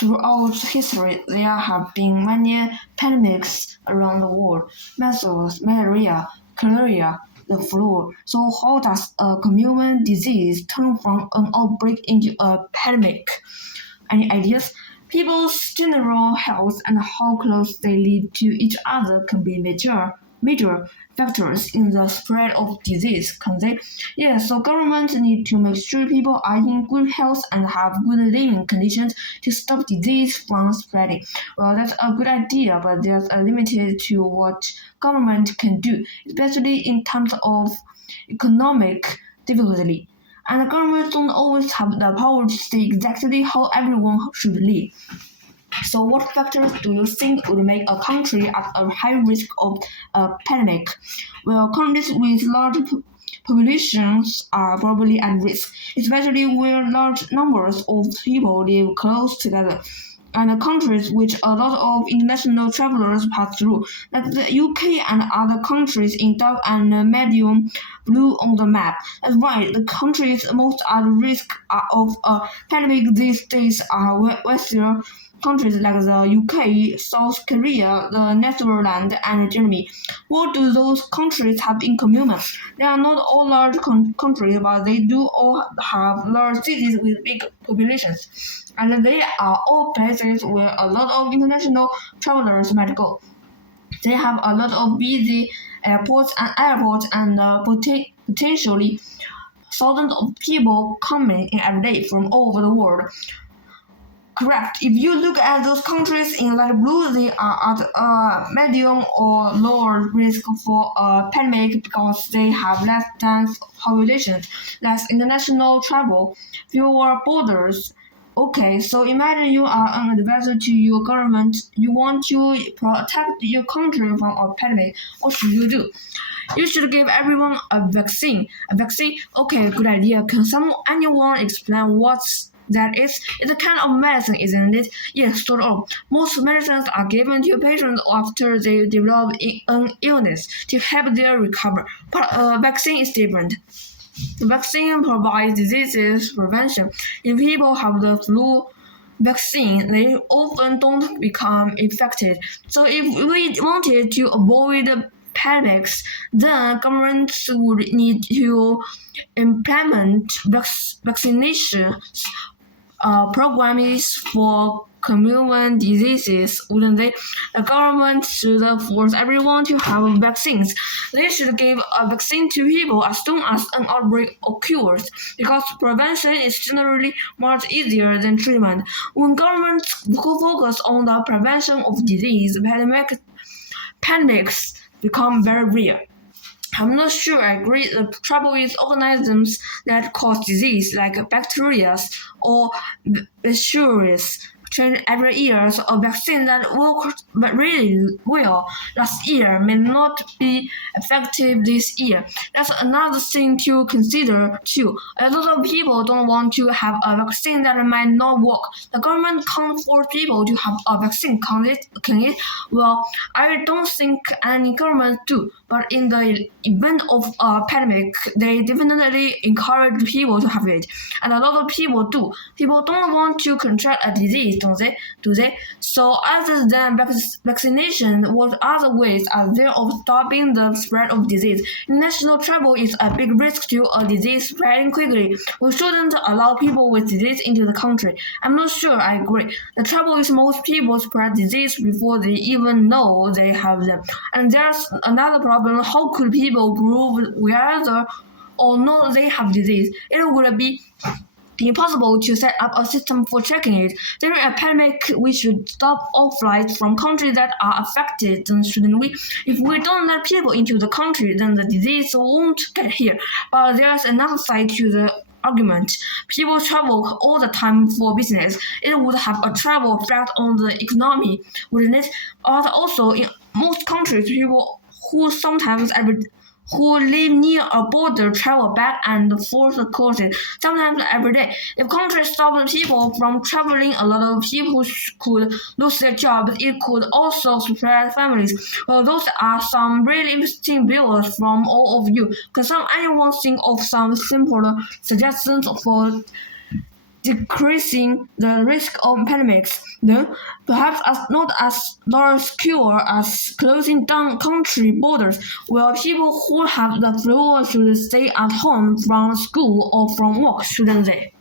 Throughout history, there have been many pandemics around the world: measles, malaria, cholera, the flu. So how does a common disease turn from an outbreak into a pandemic? Any ideas? People's general health and how close they live to each other can be major factors in the spread of disease, can they? Yes, so governments need to make sure people are in good health and have good living conditions to stop disease from spreading. Well, that's a good idea, but there's a limit to what government can do, especially in times of economic difficulty. And the government don't always have the power to say exactly how everyone should live. So what factors do you think would make a country at a high risk of a pandemic? Well, countries with large populations are probably at risk, especially where large numbers of people live close together. And countries which a lot of international travelers pass through, like the UK and other countries in dark and medium blue on the map. That's right, the countries most at risk of a pandemic these days are Western countries like the UK, South Korea, the Netherlands, and Germany. What do those countries have in common? They are not all large countries, but they do all have large cities with big populations. And they are all places where a lot of international travelers might go. They have a lot of busy airports and potentially thousands of people coming in every day from all over the world. Correct. If you look at those countries in light blue, they are at a medium or lower risk for a pandemic because they have less dense populations, less international travel, fewer borders. Okay, so imagine you are an advisor to your government. You want to protect your country from a pandemic. What should you do? You should give everyone a vaccine. A vaccine? Okay, good idea. Can anyone explain what's that is? It's a kind of medicine, isn't it? Yes, sort of. Most medicines are given to patients after they develop an illness to help their recovery. But a vaccine is different. The vaccine provides disease prevention. If people have the flu vaccine, they often don't become infected. So if we wanted to avoid pandemics, then governments would need to implement vaccination programs for common diseases, wouldn't they? The government should force everyone to have vaccines. They should give a vaccine to people as soon as an outbreak occurs, because prevention is generally much easier than treatment. When governments focus on the prevention of disease, pandemics become very rare. I'm not sure I agree. The trouble with organisms that cause disease, like bacteria or viruses, change every year. So a vaccine that worked really well last year may not be effective this year. That's another thing to consider too. A lot of people don't want to have a vaccine that might not work. The government can't force people to have a vaccine, can it? Well, I don't think any government do. But in the event of a pandemic, they definitely encourage people to have it. And a lot of people do. People don't want to contract a disease, don't they? Do they? So other than vaccination, what other ways are there of stopping the spread of disease? International travel is a big risk to a disease spreading quickly. We shouldn't allow people with disease into the country. I'm not sure I agree. The trouble is most people spread disease before they even know they have them. And there's another problem. How could people prove whether or not they have disease? It would be impossible to set up a system for checking it. During a pandemic, we should stop all flights from countries that are affected, then shouldn't we? If we don't let people into the country, then the disease won't get here. But there's another side to the argument. People travel all the time for business. It would have a travel effect on the economy, wouldn't it? But also, in most countries, people who live near a border travel back and forth across it, sometimes every day. If countries stop people from traveling, a lot of people could lose their jobs. It could also spread families. Well, those are some really interesting views from all of you. Can anyone think of some simple suggestions for decreasing the risk of pandemics, then perhaps not as large cure as closing down country borders, where people who have the flu should stay at home from school or from work, shouldn't they?